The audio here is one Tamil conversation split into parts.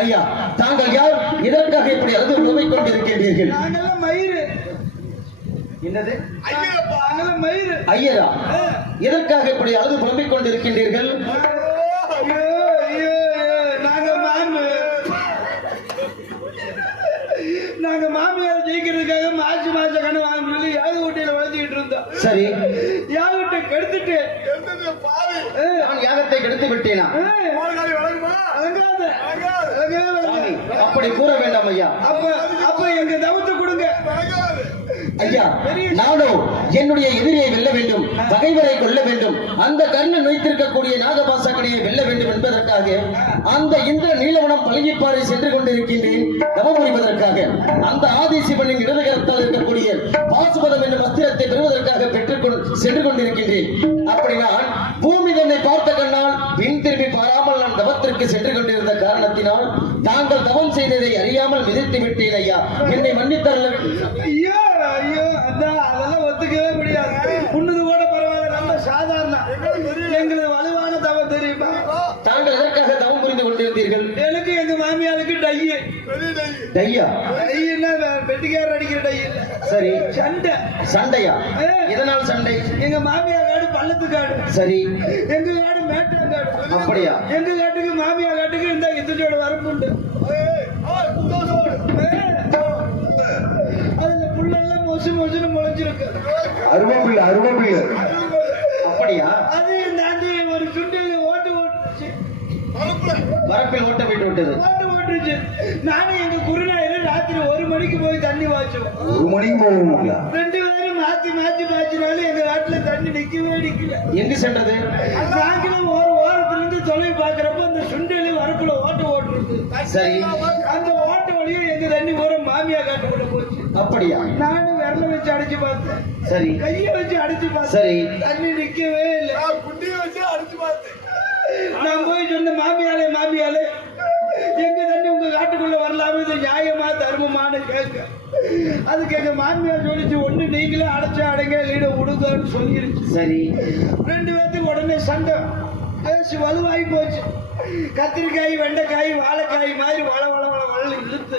ஐயா, தாங்கள் யார்? இதற்காக இப்படி அழுது புலம்பிக் கொண்டிருக்கின்றீர்கள்? என்னது ஐயரா? எதற்காக இப்படி அழுது புலம்பிக் கொண்டிருக்கின்றீர்கள்? நாங்க மாமியார் ஜெயிக்கிறதுக்காக மாசி மாச கணக்கு வாங்க சொல்லி யாக ஊட்டியில வளர்த்திக்கிட்டு இருந்தோம். சரி, யாகத்தை கெடுத்துட்டு நான் யாகத்தை கெடுத்து விட்டேனா? அப்படி கூற வேண்டாம் ஐயா. அப்ப எங்க தவத்தை கொடுங்க ஐயா. நானோ என்னுடைய எதிரியை வெல்ல வேண்டும், பகைவரை கொல்ல வேண்டும், அந்த கர்ணன் வைத்திருக்கக்கூடிய நாகபாசக்கடியை வெல்ல வேண்டும் என்பதற்காக அந்த இந்திர நீலவனம் பழகிப்பாறை சென்று கொண்டிருக்கின்றேன் தவம் புரிவதற்காக. அந்த ஆதிசிவனின் இடதுகரத்தால் இருக்கக்கூடிய பாசுபதம் என்னும் அஸ்திரத்தை பெறுவதற்காக சென்று கொண்டிருக்கின்றேன். அப்படி நான் பூமி தன்னை பார்த்த கண்ணால் பின் திரும்பி பாராமல் நான் தவத்திற்கு சென்று கொண்டிருந்த காரணத்தினால் தாங்கள் தவம் செய்ததை அறியாமல் விதைத்து விட்டேன் ஐயா. என்னை மன்னித்தரல. ஐயோ ஐயோ, அதெல்லாம் ஒத்துக்கவே முடியாது. உன்னது கூட பரவாயில்ல, நம்ம சாதாரண. எங்களுக்கு வலுவான தவம் தெரியுமா? தாங்கள் எதற்காக தவம் புரிந்து கொண்டிருந்தீர்கள்? எனக்கு எங்க மாமியாருக்கு டையா பெட்டிக்காரர் அடிக்கிற டை. சரி, சண்டை. சண்டையா? எதனால் சண்டை? எங்க மாமியார் காடு பள்ளத்து காடு. சரி, எங்க காடு மேட்டாங்காடு. அப்படியா? எங்க காட்டுக்கு மாமியார் காட்டுக்கு இந்த இதோட வரப்புண்டு. அதுல புல்லெல்லாம் மொசு மொசுன்னு முளைச்சிருக்கு. அருவப்பிள்ளை. அப்படியா? அது தாண்டி ஒரு சுண்டில ஓட்டு ஓட்டுச்சு. வரப்பில் ஓட்ட போயிட்டு விட்டது. ஓட்டுச்சு. நானும் எங்க குருநாயில ராத்திரி 1 மணிக்கு போய் தண்ணி வாய்ச்சோம். 1 மணிக்கு போகுங்களா? 2 பேரும் மாத்தி பாய்ச்சினாலும் எங்க காட்டுல தண்ணி நிக்கல. எங்க சென்றது? சாயங்காலம் ஒரு ஓரத்துல இருந்து தொலைவி பாக்குறப்ப அந்த சுண்டலி வரப்புல ஓட்டுருக்கு. சரி, அந்த ஓட்ட வழியும் எங்க தண்ணி பூரா மாமியா காட்டுக்குள்ள போச்சு. அப்படியா? நானும் விரல வச்சு அடிச்சு பார்த்தேன். சரி, கைய வச்சு அடிச்சு பார்த்தேன். சரி, தண்ணி நிக்கவே இல்லை. குண்டிய வச்சு அடிச்சு பார்த்தேன். நான் போய் சொன்ன மாமியாலே எங்க தண்ணி உங்க காட்டுக்குள்ள வரலாம, இது நியாயமா தர்மமானு கேட்க. அதுக்கு எங்க மாமியார் சொல்லிச்சு, ஒண்ணு நீங்களே அடைச்சு அடைங்க, லீட விடுங்கன்னு சொல்லிருச்சு. சரி, 2 பேத்துக்கு உடனே சண்டை. போச்சு, வலுவாகி போச்சு. கத்திரிக்காய், வெண்டைக்காய், வாழைக்காய் மாதிரி வள வள வள வள இழுத்து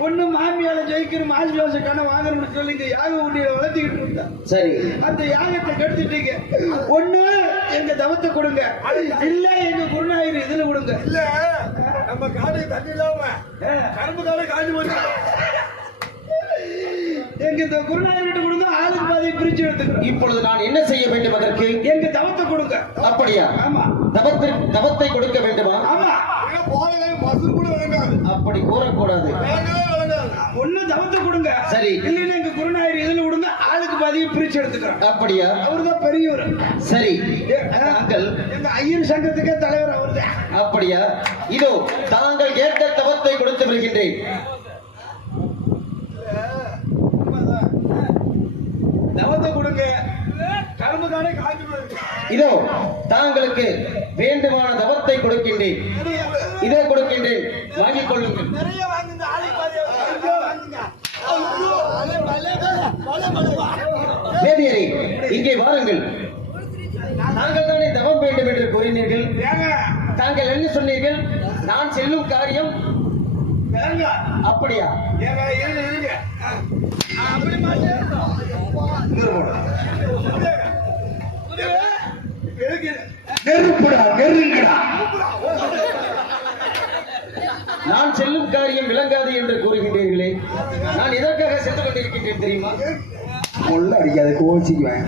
பொண்ணு மாமியால ஜெயிக்கிற மாசி மாச கண்ணை வாங்கணும்னு சொல்லி இங்க யாக ஊட்டியில வளர்த்திக்கிட்டு இருந்தா. சரி, அந்த யாகத்தை கெடுத்துட்டீங்க. ஒண்ணு எங்க தவத்தை கொடுங்க, இல்ல எங்க குருநாயகர் இதுல கொடுங்க. இல்ல நம்ம காட்டுக்கு தண்ணி இல்லாம கரும்பு காலை காஞ்சி போச்சு. எங்க இந்த குருநாயகர்கிட்ட கொடுங்க, ஆளுக்கு பாதையை பிரிச்சு எடுத்துக்கிறோம். இப்பொழுது நான் என்ன செய்ய வேண்டும் அதற்கு? எங்க தவத்தை கொடுங்க. அப்படியா? ஆமா. தவத்தை கொடுக்க வேண்டுமா? ஆமா. போறவே மசூர் கூட விளங்காது. அப்படி கூறக்கூடாது. விளங்கவே விளங்காது. ஒண்ணு தவத்தை கொடுங்க, சரி, இல்லைன்னா எங்க குருநாயகர் இதுல கொடுங்க, ஆளுக்கு பாதையை பிரிச்சு எடுத்துக்கிறோம். அப்படியா? அவர்தான் பெரியவர். சரி, தாங்கள் எங்க ஐயர் சங்கத்துக்கே தலைவர் அவர்தான். அப்படியா? இதோ தாங்கள் கேட்ட தவத்தை கொடுத்து வருகின்றேன். தவத்தை கொடுங்க, கரும்பு காலை காஞ்சி போச்சு. இதோ தாங்களுக்கு வேண்டுமான தவத்தை கொடுக்கின்றேன். இதோ கொடுக்கின்றேன், வாங்கிக் கொள்ளுங்கள். நிறைய வாங்குங்க, ஆளுக்கு பாதியா வாங்குங்க. வேதியரே, இங்கே வாருங்கள். தாங்கள் தானே தவம் வேண்டும் என்று கூறினீர்கள். தாங்கள் என்ன சொன்னீர்கள்? நான் செல்லும் காரியம். அப்படியா? நான் செல்லும் காரியம் விளங்காது என்று கூறுகின்றீர்களே, நான் எதற்காக சென்று கொண்டிருக்கின்றேன் தெரியுமா? முள்ள அடிக்காது, கோச்சிக்குவேன்.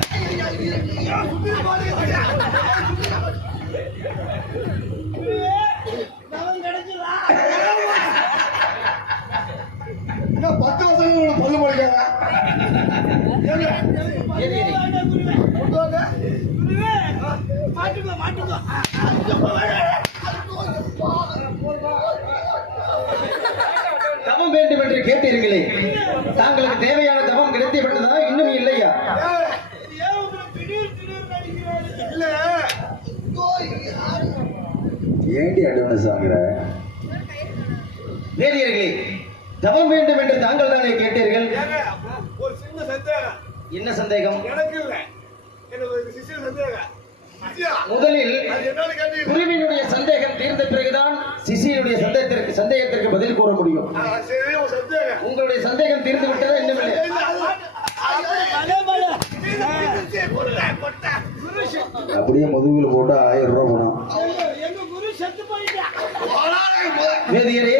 இன்னும் 10 வருஷம் பல்லு முடிக்காத. தவம் வேண்டும் என்று கேட்டீர்களே, தாங்களுக்கு தேவையான தவம் கிடைத்து விட்டதா? இன்னும் இல்லையா? இல்ல ஏண்டி அட்வான்ஸ் வாங்குற? வேதியர்களே, தவம் வேண்டும் என்று தாங்கள் தானே கேட்டீர்கள். ஒரு சின்ன சந்தேகம். என்ன சந்தேகம்? எனக்கு இல்ல, எனக்கு ஒரு சின்ன சந்தேகம். முதலில் அது என்னன்னு கேட்டீங்க. குருவினுடைய சந்தேகம் தீர்ந்த பிறகுதான் சிசியனுடைய சந்தேகத்திற்கு பதில் கூற முடியும். சரி, ஒரு சந்தேகம். உங்களுடைய சந்தேகம் தீர்ந்து விட்டதா? இன்னும் இல்லை. அப்படியே முதுகில் போட்டு 1000 ரூபாய் பணம். வேதியரே,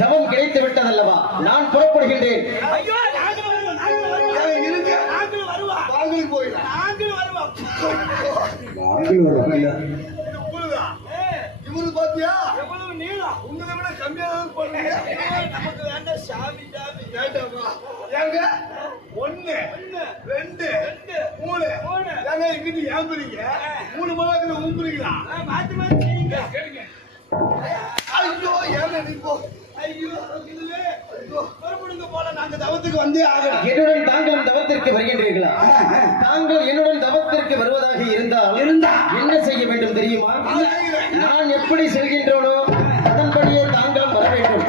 தவம் கிடைத்து விட்டதல்லவா? நான் புறப்படுகின்றேன். வாங்கலுக்கு போயிடலாம். நாங்களும் வருவாங்க. இவரு பாத்தியா உங்களை விட கம்மியா போடுறீங்க. நமக்கு வேண்டாம் சாமி சாமி வேண்டாமா? ஏங்க 1 2 3 ஏங்க இங்கிட்டு ஏம்புறீங்க? 3 மணிக்கு ஊம்புறீங்களா? மாத்தி மாத்தி கேளுங்க. ஐயோ ஏங்க நீ போ. ஐயோ இதுவே புறப்படுங்க போல, நாங்க தவத்துக்கு வந்தே ஆகணும். என்னுடன் தாங்களும் தவத்திற்கு வருகின்றீர்களா? தாங்கள் என்னுடன் தவத்திற்கு வருவதாக இருந்தால் என்ன செய்ய வேண்டும் தெரியுமா? நான் எப்படி செல்கின்றோனோ அதன்படியே தாங்களும் வர வேண்டும்.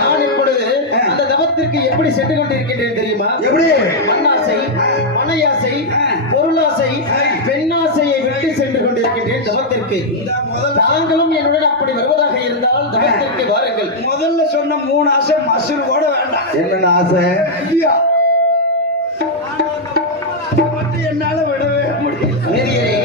நான் இப்பொழுது அந்த தவத்திற்கு எப்படி சென்று கொண்டிருக்கின்றேன் தெரியுமா? எப்படி? மண்ணாசை, மனையாசை, பொருளாசை, பெண்ணாசையை விட்டு சென்று கொண்டிருக்கின்றேன் தவத்திற்கு. தாங்களும் என்னுடன் அப்படி வருவதாக இருந்தால் தவத்திற்கு வாருங்கள். முதல்ல சொன்ன 3 ஆசை மசூல் கூட வேண்டாம். என்னென்ன ஆசை? ஐயா, மட்டும் என்னால விடவே முடியும். வேதியரே,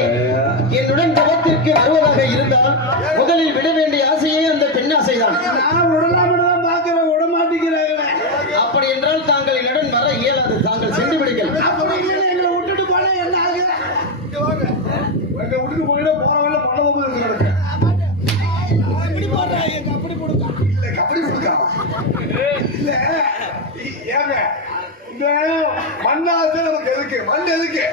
என்னுடன் தவத்திற்கு வருவதாக இருந்தால் முதலில் விட வேண்டிய ஆசையே அந்த பெண்ணாசைதான். நான் விடலாம்னு பாக்குறேன், விட மாட்டேங்கிறாங்களே. அப்படி என்றால் தாங்கள் என்னுடன் வர இயலாது. தாங்கள் சென்று விடுங்கள். அப்படி இல்லைன்னு எங்களை விட்டுட்டு போனா என்ன ஆகுது? இங்க வாங்க. எங்க விட்டுட்டு போயிட போறவங்க பண்ண போகுது கிடக்கு. அப்படி போடுறாங்க, அப்படி கொடுக்க. இல்ல கபடி கொடுக்காம இல்ல ஏங்க இந்த மண்ணாசை நமக்கு எதுக்கு? மண் எதுக்கு?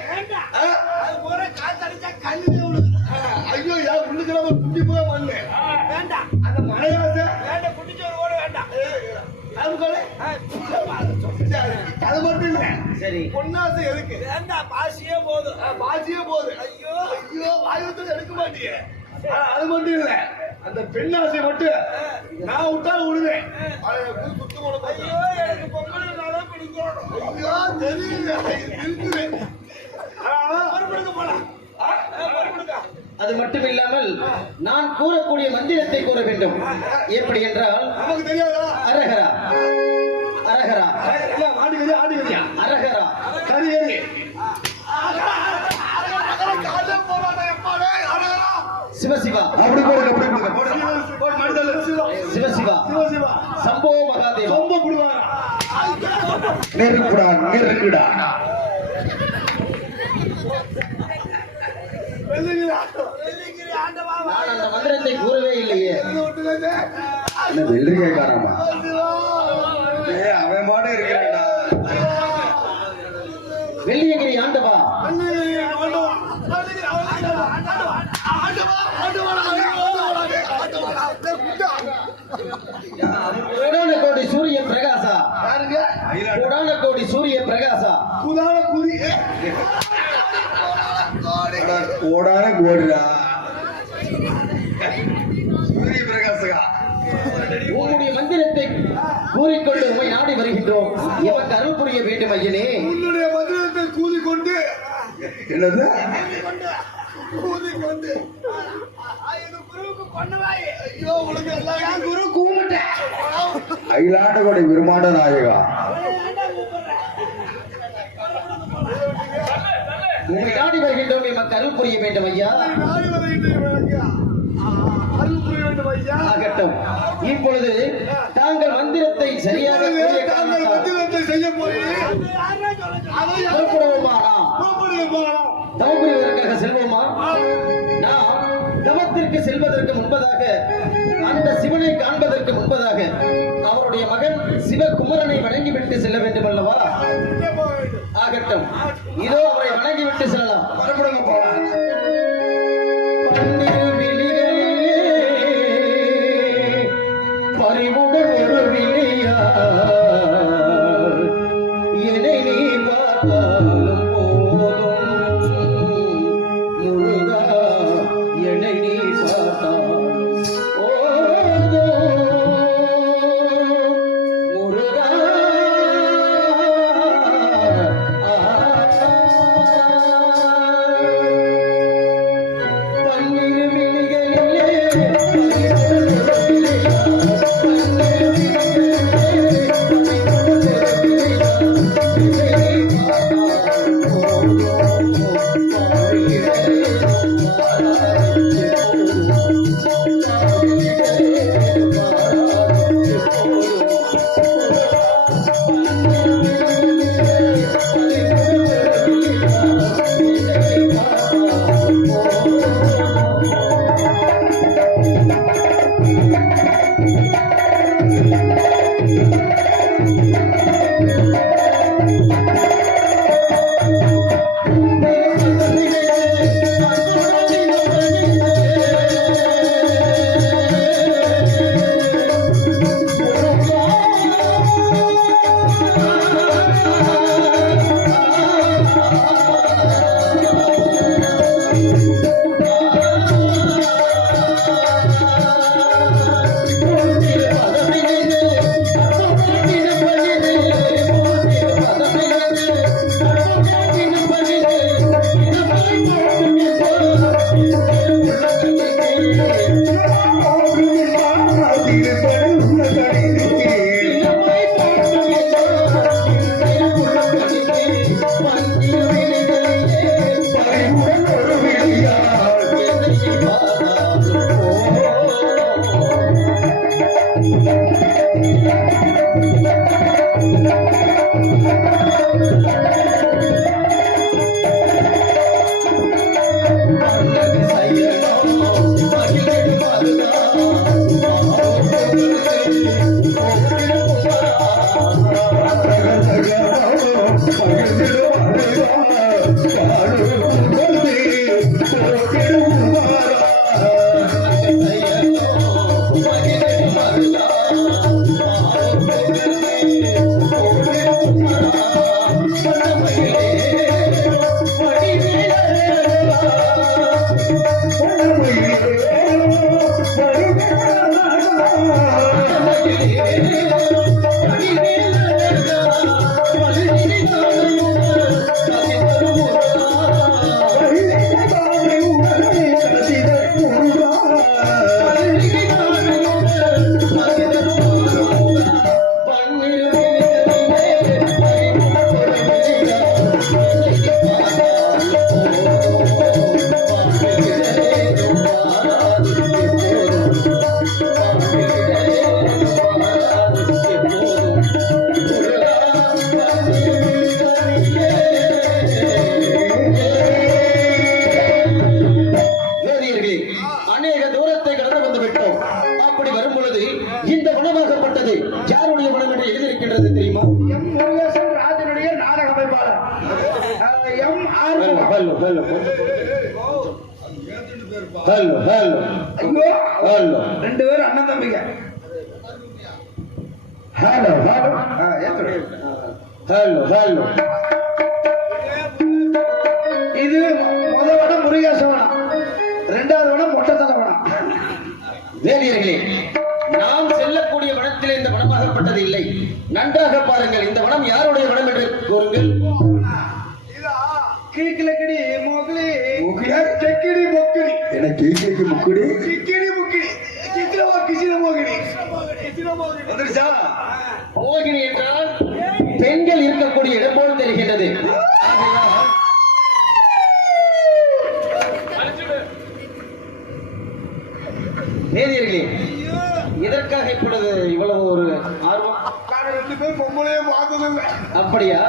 அது போற காத்தடிச்சா கல்லுதே விழுது. ஐயோ யா உள்ளுக்கிழமை குட்டி போல மண்ணு வேண்டாம். அந்த மழையாசை வேண்டாம், குட்டிச்சோறு கூட வேண்டாம். அதுக்குள்ள அது மட்டும் இல்ல. சரி, பொன்னாசை எதுக்கு? வேண்டாம், பாசியே போதும். பாசியே போகுது. ஐயோ ஐயோ வாயுவத்தில் எடுக்க மாட்டீங்க. அது மட்டும் இல்ல, அந்த பெண்ணாசை மட்டும் நான் விட்டாலும் விடுவேன். சுத்து போட ஐயோ, எனக்கு பொங்கல்னால பிடிக்கும். ஐயோ தெரியல இருக்குது. பொறுப்படுங்க போலாம். பொறுப்படுங்க. அது மட்டும் இல்லாமல் நான் கூறக்கூடிய மந்திரத்தை கூற வேண்டும். எப்படி என்றால் நமக்கு தெரியாதா? அரஹரா அரஹரா ஆடுகறியா ஆடுகறியா அரஹரா கறி கறி காலைல போறானே எப்பாடே அரஹரா சிவசிவா அப்படி போடுங்க போடு மண்டல சிவசிவா சிவா சம்போ மகாதேவா ரொம்ப புடுவாரா நெருக்குடா நெருக்குடா வெள்ளிங்கிரி ஆண்டவா நான் அந்த மந்திரத்தை கூறவே இல்லையே. விட்டுலதே வெள்ளரிக்காய் காராமா அவன் பாடு இருக்கிறான்டா வெள்ளியங்கிரி ஆண்டவா கோடான கோடி சூரிய பிரகாசா கோடான கோடி சூரிய பிரகாசா கோடான கோடுடா சூரிய பிரகாசகா உன்னுடைய மந்திரத்தை கூறிக்கொண்டு உமை நாடி வருகின்றோம். எமக்கு அருள் புரிய வேண்டும் ஐயனே. உன்னுடைய மந்திரத்தை கூறிக்கொண்டு என்னது கூறிக்கொண்டு குருவுக்கு கொண்டவாய் ஐயோ உனக்கு எல்லாம் குரு கூப்பிட்டேன் அகிலாண்ட கோடி விருமாண்ட நாயகா உமை நாடி வருகின்றோம். எமக்கு அருள் புரிய வேண்டும் ஐயா. நாடி வருகின்ற அருள் புரிய வேண்டும் ஐயா. ஆகட்டும். இப்பொழுது தாங்கள் மந்திரத்தை சரியாக கூறிய காரணத்தால் மந்திரத்தை செய்ய போய் அதை புறப்படுவோமா நாம்? கூப்பிடுங்க போகலாம். தவம் புரிவதற்காக செல்வோமா? நாம் தவத்திற்கு செல்வதற்கு முன்பதாக அந்த சிவனை காண்பதற்கு முன்பதாக அவருடைய மகன் சிவகுமரனை வணங்கிவிட்டு செல்ல வேண்டும் அல்லவா? போக வேண்டும். ஆகட்டும். இதோ அவரை வணங்கிவிட்டு செல்லலாம். மறுபடியும் போலாம் பறிவுடன் ஒரு விழியா என்னை நீ பார்த்தாலும் போதும் முருகா என்னை நீ பார்த்தாலும் போதும் முருகா பன்னிரு விழிகளிலே Thank you. இப்பொழுது இந்த வனமாகப்பட்டது யாருடைய வனம் என்று எழுதியிருக்கின்றது தெரியுமா? எம் முருகேசன் ராஜனுடைய நாடக அமைப்பாளர் M R hello hello hello hello hello ஐயோ ஹலோ 2 பேரும் அண்ணன் தம்பிங்க. Hello hello hello hello. இது முத வனம் முருகேசன் வனம், 2வது வனம் மொட்டத்தலை வனம். வேலியர்களே, நாம் செல்லக்கூடிய வனத்தில் இந்த வனமாகப்பட்டது இல்லை. நன்றாக பாருங்கள், இந்த வனம் யாருடைய வனம் என்று கூறுங்கள். கீக்கிலக்கடி மோகிலி செக்கிடி மொக்கிடி என்ன கேக்கு முக்குடி கிக்கிடி முக்கிடி கிக்கிலவா கிசில மோகினி வந்துருச்சா? மோகினி என்றால் பெண்கள் இருக்கக்கூடிய இடம் போல் தெரிகின்றது. வேதியர்களே, இதற்காக இப்பொழுது இவ்வளவு ஒரு ஆர்வம்? 2 பேர் பொம்பளையே பார்த்ததில்லை. அப்படியா?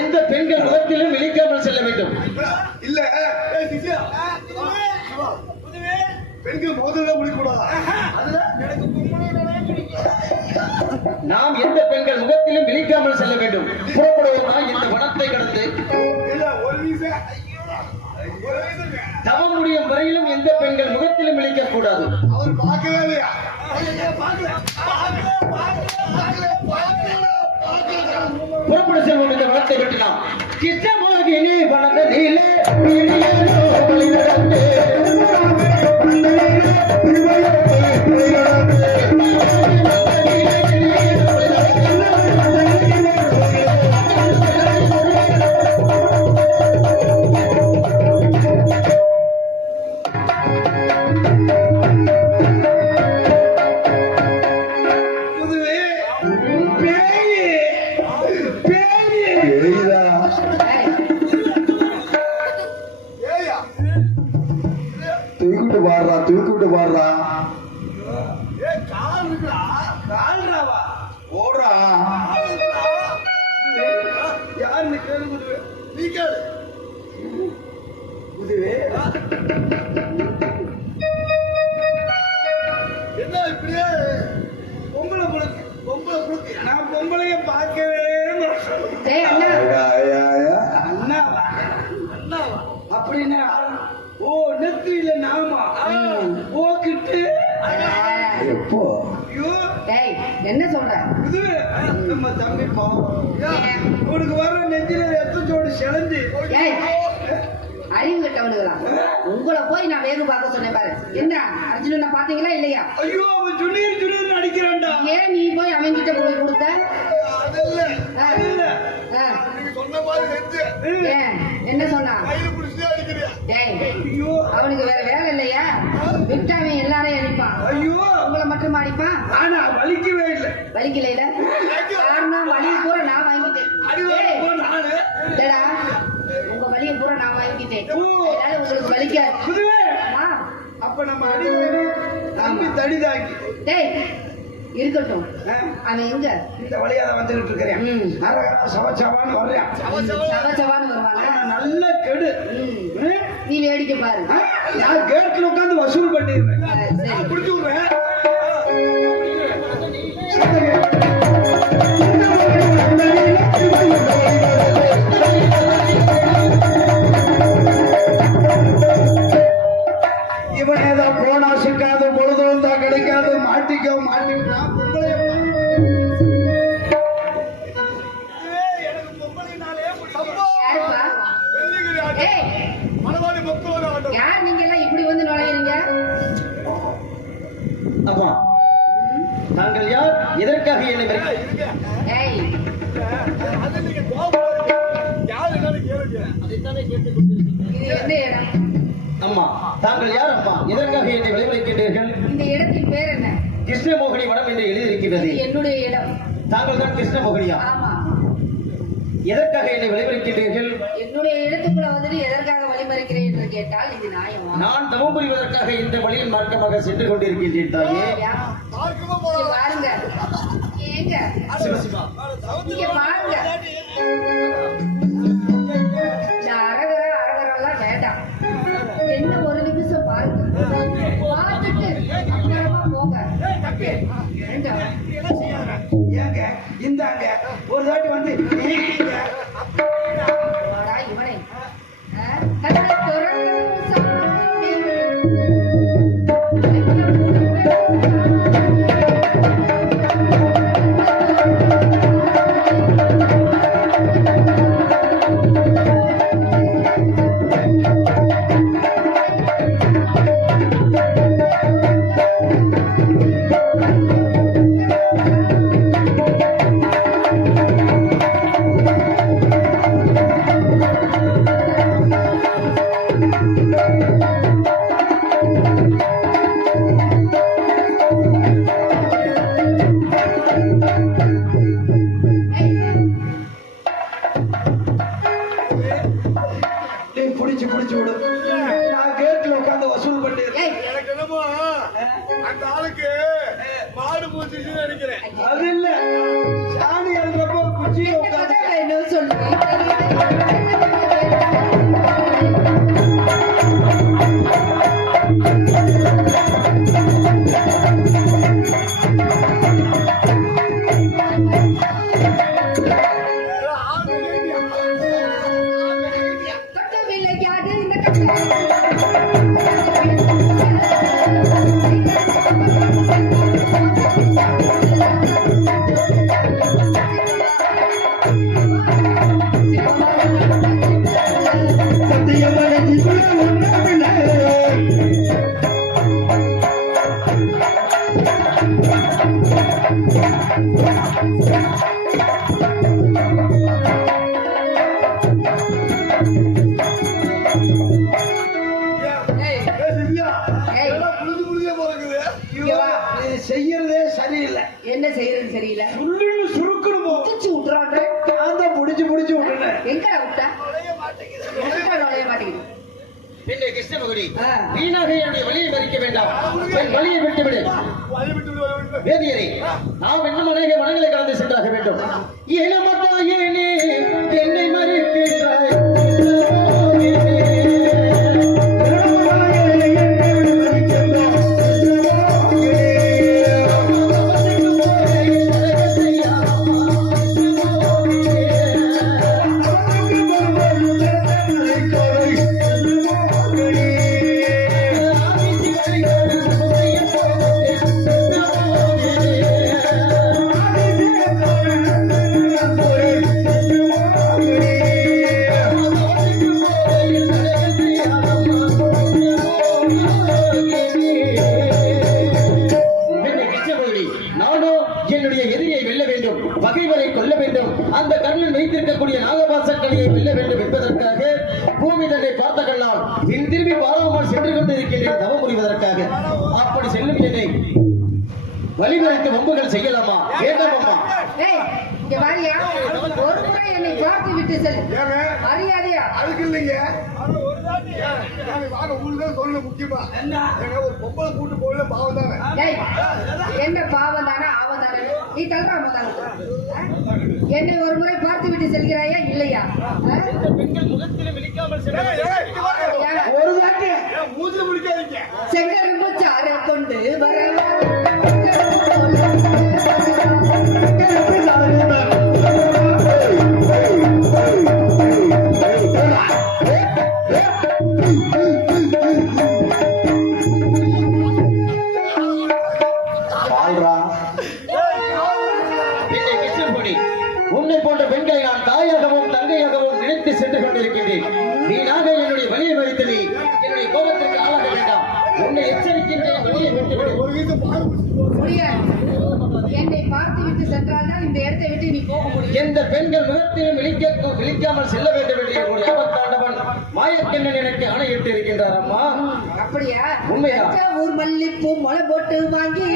எந்த பெண்கள் முகத்திலும் விழிக்காமல் செல்ல வேண்டும். இல்ல சிசியா, பெண்கள் முதல்ல முடிக்கூடாதா? நாம் எந்த பெண்கள் முகத்திலும் விழிக்காமல் செல்ல வேண்டும். புறப்படுவோமா இந்த வனத்தை கடந்து? இல்ல ஒரு நிமிஷம் தவம் முடியும் வரையிலும் எந்த பெண்கள் முகத்திலும் விழிக்க கூடாது. அவர் பார்க்கவே இல்லையா? புறப்பட செல்வோம் இந்த வனத்தை விட்டு. நாம் கிருஷ்ணமோகினி வனத நீலே தூக்கிட்டு பாடுறா. கால்ராவா ஓடுறா. யாருன்னு கேளு குருவே. நீ கேளு. குருவே என்ன இப்படியே பொம்பளை புழுக்கு நான் பொம்பளைய பார்க்கவே மாட்டேன். அண்ணாவா அண்ணாவா அப்படின்னு ஓ நெத்தியில நாமா போக்கிட்டு எப்போ ஐயோ டேய் என்ன சொல்ற? குருவே நம்ம தம்பி பாவம் உனக்கு வர நெஞ்சில எத்தச்சோடு செலந்து ஏய் அறிவு கட்டவனுங்களா, உங்களை போய் நான் வேறு பார்க்க சொன்னேன் பாரு. என்ன அர்ஜுனனை பாத்தீங்களா இல்லையா? ஐயோ அவன் சுண்ணீர் அடிக்கிறான்டா. ஏன் நீ போய் அவன் கிட்ட போய் கொடுத்த? அதில்ல ஆ, இல்ல ஆ. நீங்க சொன்ன மாதிரி செஞ்சு ஏன் என்ன சொன்னா? கையில பிடிச்சே அடிக்கிறியா? டேய் ஐயோ அவனுக்கு வேற வேலை இல்லையா? விட்டாவன் எல்லாரையும் அடிப்பான், ஐயோ உங்களை மட்டும் அடிப்பான். ஆனா வலிக்கவே இல்லை. வலிக்கலையில காரணம் வலியை பூரா நான் வாங்கிட்டேன். அடிவாங்க போ நானு இல்லடா, உங்க வலியை பூரா நான் வாங்கிட்டேன். ஓ. அதனால உங்களுக்கு வலிக்காது. குருவே ஆ, அப்ப நம்ம அடி வாங்கி தம்பி தடிதாக்கி டேய் இருக்கட்டும். அவன் எங்க? இந்த வழியா தான் வந்துகிட்டு இருக்கிறேன். ம். அரகரா சவச்சவான்னு வர்றேன். சவச்சவான்னு ஆனா வருவானா? நல்ல கெடு. ம். நீ வேடிக்கை பாரு. நான் கேட்ல உட்காந்து வசூல் பண்ணிடுறேன். சரி. பிடிச்சு விடுறேன். இவன் ஏதோ போனா சிக்காது, பொழுதும் தான் கிடைக்காது, மாட்டிக்கிறான் பொம்பளைய எனக்கு பொம்பளைனாலே பிடிக்கும். யாருப்பா? வெள்ளிங்கிரி ஆட்டம், ஏய், மணவாடி மொத்தம் ஆட்டம். யார் நீங்க எல்லாம் இப்படி வந்து நுழையிறீங்க? அம்மா, தாங்கள் யார்? எதற்காக என்னை மிரட்டி- இருங்க. ஏய், அது நீங்க கோபப்படுறீங்க. யாரு என்னன்னு கேளுங்க. இது எந்த இடம்? அம்மா, தாங்கள் யார் அம்மா? எதற்காக என்னை விளைவிக்கின்றீர்கள்? இந்த இடத்தின் பேர் என்ன? கிருஷ்ணமோகினி வனம் என்று எழுதியிருக்கிறது. இது என்னுடைய இடம். தாங்கள் தான் கிருஷ்ணமோகினியா? ஆமா. எதற்காக என்னை விளைவிக்கின்றீர்கள்? என்னுடைய இடத்துக்குள்ள வந்துட்டு எதற்காக வழிமறிக்கிறேன் என்று கேட்டால் இது நியாயமா? நான் தவம் புரிவதற்காக இந்த வழியின் மார்க்கமாக சென்று கொண்டிருக்கின்றேன் தாயே. யா, பார்க்கவே இங்க போறாங்க. பாருங்க. ஏங்க சிவசிவா, இங்க பாருங்க. இந்த அரகரெல்லாம் வேண்டாம். என்ன ஒரு நிமிஷம் பாருங்க. பார்த்துட்டு அப்புறமா போங்க. ஏன்டா? இப்படி எல்லாம் செய்யாத. ஏங்க இந்தாங்க ஒரு தாட்டி வந்து நீங்க வாடா இவனே. கண்ணை திறக்கும் சாமி. நீ புடிச்சு புடிச்சு விடு. நான் கேட்ல உட்கார்ந்து வசூல் பண்ணி ஏய், எனக்கு என்னமோ அந்த ஆளுக்கு மாடு பூச்சிச்சுன்னு நினைக்கிறேன். அது இல்ல சாணி அல்றப்போ குச்சியை என்ன உட்கார்ந்து கதை வேணும் சொல்லு. தொட்டவில்லை யாது இந்த சத்தியமான ஜீவன ஒன்றாவில்லை. ஏய், திவ்யா, ஏய். இதெல்லாம் புழுது புழுதியா போகுது. இங்க வா. இது செய்யறதே சரியில்லை. என்ன செய்யறது சரியில்லை. சுள்ளுன்னு சுருக்கணும் போ. குதிச்சு விட்டுறான்ற. நான் தான் புடிச்சு புடிச்சு விட்டுனேன். எங்கடா விட்டா? எங்கடா நுழைய மாட்டேங்குது? என்னை கிருஷ்ணமகுடி ஆ. வீணாக என்னுடைய வழியை மறிக்க வேண்டாம். என் வழியை விட்டுவிடு. வழி விட்டு விடு, வழி விட்டு விடு. வேதியரை நாம் இன்னும் அநேக வனங்களை கடந்து சென்றாக வேண்டும். இளமத்தாயே நீ என்னை மறுக்கின்றாய். என்னை கிருஷ்ணமகுடி நானோ என்னுடைய எதிரியை வெல்ல வேண்டும், பகைவரை கொல்ல வேண்டும், அந்த கண்ணில் வைத்திருக்கக்கூடிய நாகபாசக்கடியை வெல்ல வேண்டும் என்பதற்காக பூமி தன்னை பார்த்த கண்ணால் பின் திரும்பி பாராமல் சென்று கொண்டிருக்கின்றேன் தவம் புரிவதற்காக. அப்படி செல்லும் என்னை வழிமறைத்து வம்புகள் செய்யலாமா வேண்டாமா? ஏய், இங்க வாரியா? ஒரு முறை என்னை பார்த்து விட்டு செல். ஏங்க, அறியாதையா? அதுக்கு இல்லைங்க. ஆனா ஒரு தாட்டி, ஏங்க, வாங்க, உங்களுக்கு தான் சொல்லணும் முக்கியமா. ஏங்க, ஒரு பொம்பளை கூட்டு போகல பாவம் தானே. ஏய், என்ன பாவம் தானே ஆவம் தானே? நீ தள்ளுறா முதல்ல. என்னை ஒரு முறை பார்த்து விட்டு செல்கிறாயா இல்லையா? பெண்கள் முகத்திலும் விழிக்காமல் செல்ல ஏங்க, ஏங்க, இங்க வாங்க. ஏன்? ஒரு தாட்டி ஏன் மூஞ்சில முடிக்காதீங்க. செங்கரும்பு சாறை கொண்டு வர வாழ்றா. என்னை கிருஷ்ணமகுடி உன்னை போன்ற பெண்களை நான் தாயாகவும் தங்கையாகவும் நினைத்து சென்று கொண்டிருக்கின்றேன். நீனாக என்னுடைய வழியை மறித்து நீ என்னுடைய கோபத்திற்கு ஆளாக வேண்டாம். உன்னை எச்சரிக்கின்றேன், வழியை விட்டுவிடு. ஒரு வீட்டு பால் குடிச்சிட்டு போறேன். முடியாது. என்னை பார்த்து விட்டு சென்றால்தான் இந்த இடத்தை விட்டு நீ போக முடியும். எந்த பெண்கள் முகத்திலும் விழிக்காமல் செல்ல வேண்டும் என்று என்னுடைய ஆபத்தாண்டவன் மாயக்கண்ணன் எனக்கு ஆணையிட்டு இருக்கின்றார் அம்மா. அப்படியா? உண்மையா? ஊர் மல்லிப்பூ முளை போட்டு வாங்கி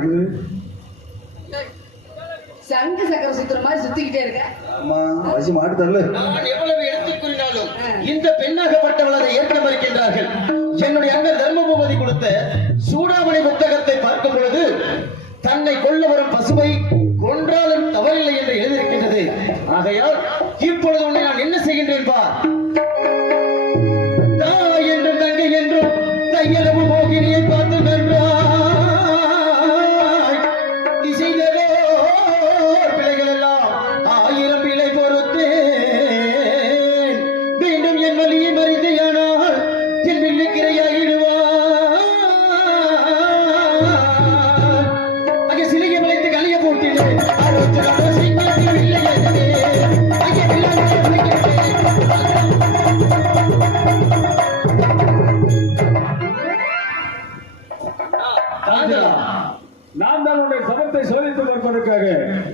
நடக்குது? சங்கு சக்கர சுத்துற மாதிரி சுத்திக்கிட்டே இருக்க. அம்மா வசி மாட்டு தரல. நான் எவ்வளவு எடுத்துக் கூறினாலும் இந்த பெண்ணாகப்பட்டவள் அதை ஏற்க மறுக்கின்றார்கள். என்னுடைய அண்ணன் தர்மபூபதி கொடுத்த சூடாமணி புத்தகத்தை பார்க்கும் பொழுது தன்னை கொல்ல வரும் பசுவை கொன்றாலும் தவறில்லை என்று எழுதியிருக்கின்றது. ஆகையால் இப்பொழுது உன்னை நான் என்ன செய்கின்றேன் பார். தாய் என்றும் தங்கை என்றும் தையலவு மோகினியை பார்த்து வென்றாய். நீ செய்ததோ பிழைகள் எல்லாம் 1000 பிழை பொறுத்தேன். மீண்டும் என் வழியை மறித்தையானால் என் வில்லுக்கிரையாயிடுவான். அங்கே சிலையை மலைத்து கலைய போட்டினேன். நான் தான் உன்னை சபத்தை சோதித்து பார்ப்பதற்காக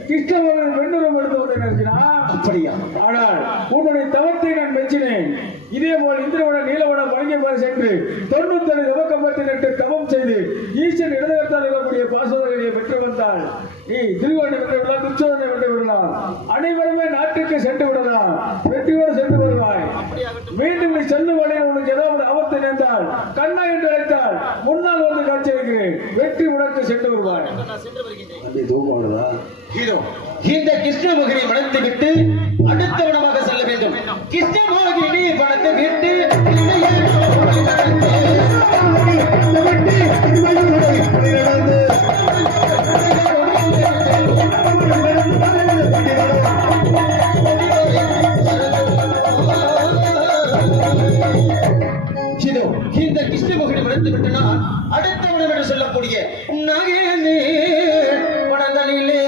கிருஷ்ணவர்கள் பெண்ணுரம் எடுத்து கொண்டு நினைச்சினா அப்படியா? ஆனால் உன்னுடைய தவத்தை நான் மெச்சினேன். இதே போல் இந்திரவன நீலவன பழங்கியபார சென்று 97 தவக்கம்பத்தினட்டு தவம் செய்து ஈசன் இடதுகத்தால் இருக்கக்கூடிய பாசவர்களை பெற்று வந்தால் நீ திருவண்ணை வென்று விடலாம், துச்சோதனை வென்று விடலாம், அனைவருமே நாட்டுக்கு சென்று விடலாம், வெற்றியோடு சென்று வருவாய். மீண்டும் நீ செல்லும் வழியில் உனக்கு ஏதாவது ஆபத்து நேர்ந்தால் கண்ணா என்று அழைத்தால் முன்னால் வந்து காட்சி அளிக்கிறேன். வெற்றி உனக்கு சென்று வருவாய். இதோ இந்த கிருஷ்ணமோகினி மனத்தை விட்டு அடுத்த உணவாக செல்ல வேண்டும். கிருஷ்ணமோகினி பணத்தை விட்டு இதோ இந்த கிருஷ்ணமோகினி மனத்தை விட்டு நான் அடுத்த உணவு என்று சொல்லக்கூடிய நகேனே வடந்தனிலே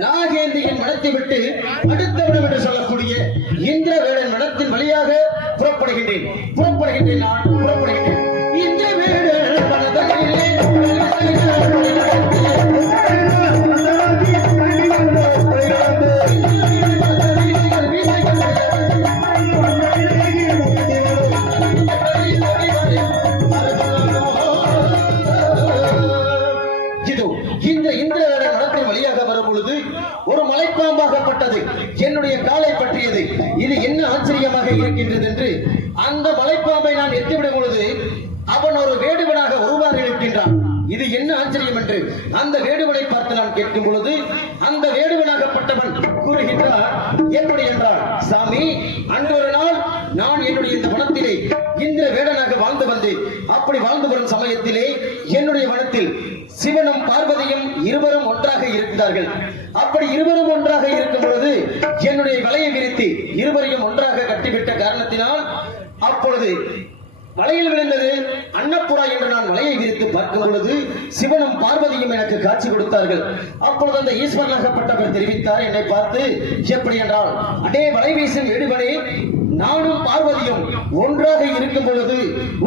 நாகேந்தியின் மனத்தை விட்டு அடுத்தவிடம் என்று சொல்லக்கூடிய இந்திரவேடன் மனத்தின் வழியாக புறப்படுகின்றேன். நான் புறப்படுகின்றேன். இந்திரவேடன் மனதிலே இந்த இந்திரவேடன் மனத்தின் வழியாக வரும் பொழுது ஒரு மலைப்பாம்பாகப்பட்டது என்னுடைய காலை பற்றியது. இது என்ன ஆச்சரியமாக இருக்கின்றது என்று அந்த மலைப்பாம்பை நான் எத்திவிடும் பொழுது அவன் ஒரு வேடுவனாக உருவாகி இருக்கின்றான். இது என்ன ஆச்சரியம் என்று அந்த வேடுவனை பார்த்து நான் கேட்கும் பொழுது அந்த வேடுவனாகப்பட்டவன் கூறுகின்றார், எப்படி என்றால், சாமி, அன்றொரு நாள் நான் என்னுடைய இந்த வனத்திலே இந்திர வேடனாக வாழ்ந்து வந்தேன். அப்படி வாழ்ந்து வரும் சமயத்திலே என்னுடைய வனத்தில் சிவனும் பார்வதியும் இருவரும் ஒன்றாக இருக்கிறார்கள். அப்படி இருவரும் ஒன்றாக இருக்கும் பொழுது என்னுடைய வலையை விரித்து இருவரையும் ஒன்றாக கட்டிவிட்ட காரணத்தினால் அப்பொழுது வலையில் விழுந்தது அன்னப்புறா என்று நான் வலையை விரித்து பார்க்கும் பொழுது சிவனும் பார்வதியும் எனக்கு காட்சி கொடுத்தார்கள். அப்பொழுது அந்த ஈஸ்வரனாகப்பட்டவர் தெரிவித்தார் என்னை பார்த்து, எப்படி என்றால், அடே வலை வீசும் வேடுவனே, நானும் பார்வதியும் ஒன்றாக இருக்கும் பொழுது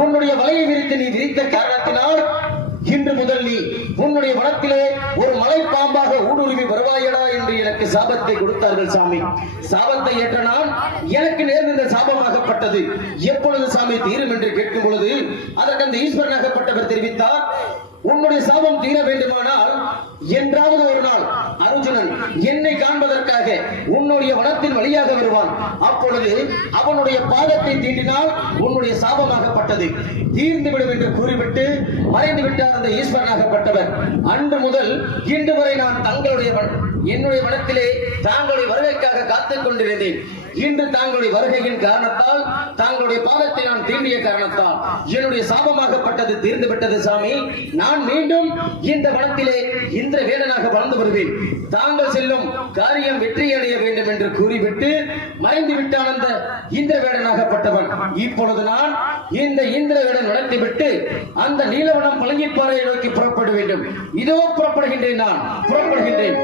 உன்னுடைய வலையை விரித்து நீ விரித்த காரணத்தினால் இன்று முதல் நீ உன்னுடைய வனத்திலே ஒரு மலைப்பாம்பாக ஊடுருவி வருவாயடா என்று எனக்கு சாபத்தை கொடுத்தார்கள் சாமி. சாபத்தை ஏற்ற நான் எனக்கு நேர்ந்த சாபமாகப்பட்டது எப்பொழுது சாமி தீரும் என்று கேட்கும் பொழுது அதற்கு அந்த ஈஸ்வரனாகப்பட்டவர் தெரிவித்தார், உன்னுடைய சாபம் தீர வேண்டுமானால் என்றாவது ஒரு நாள் அர்ஜுனன் என்னை காண்பதற்காக உன்னுடைய வனத்தின் வழியாக வருவான். அப்பொழுது அவனுடைய பாதத்தை தீண்டினால் உன்னுடைய சாபமாகப்பட்டது தீர்ந்துவிடும் என்று கூறிவிட்டு மறைந்து விட்டார் அந்த ஈஸ்வரனாகப்பட்டவர். அன்று முதல் இன்று வரை நான் தங்களுடைய என்னுடைய வனத்திலே தாங்களுடைய வருகைக்காக காத்துக் கொண்டிருந்தேன். இன்று தாங்களுடைய வருகையின் காரணத்தால், தாங்களுடைய பாதத்தை நான் தீண்டிய காரணத்தால் என்னுடைய சாபமாகப்பட்டது தீர்ந்து விட்டது சாமி. நான் மீண்டும் இந்த வனத்திலே இந்திர வேடனாக வளர்ந்து வருவேன். தாங்கள் செல்லும் காரியம் வெற்றியடைய வேண்டும் என்று கூறிவிட்டு மறைந்து விட்டான் அந்த இந்திர வேடனாகப்பட்டவன். இப்பொழுது நான் இந்த இந்திர வேடன் நடத்திவிட்டு அந்த நீலவனம் பழங்கிப்பாறையை நோக்கி புறப்பட வேண்டும். இதோ புறப்படுகின்றேன், நான் புறப்படுகின்றேன்.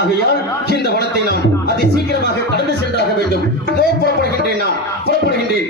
ஆகையால் இந்த வனத்தை நான் அதி சீக்கிரமாக கடந்து சென்றாக வேண்டும். புறப்படுகின்றேன், நான் புறப்படுகின்றேன்.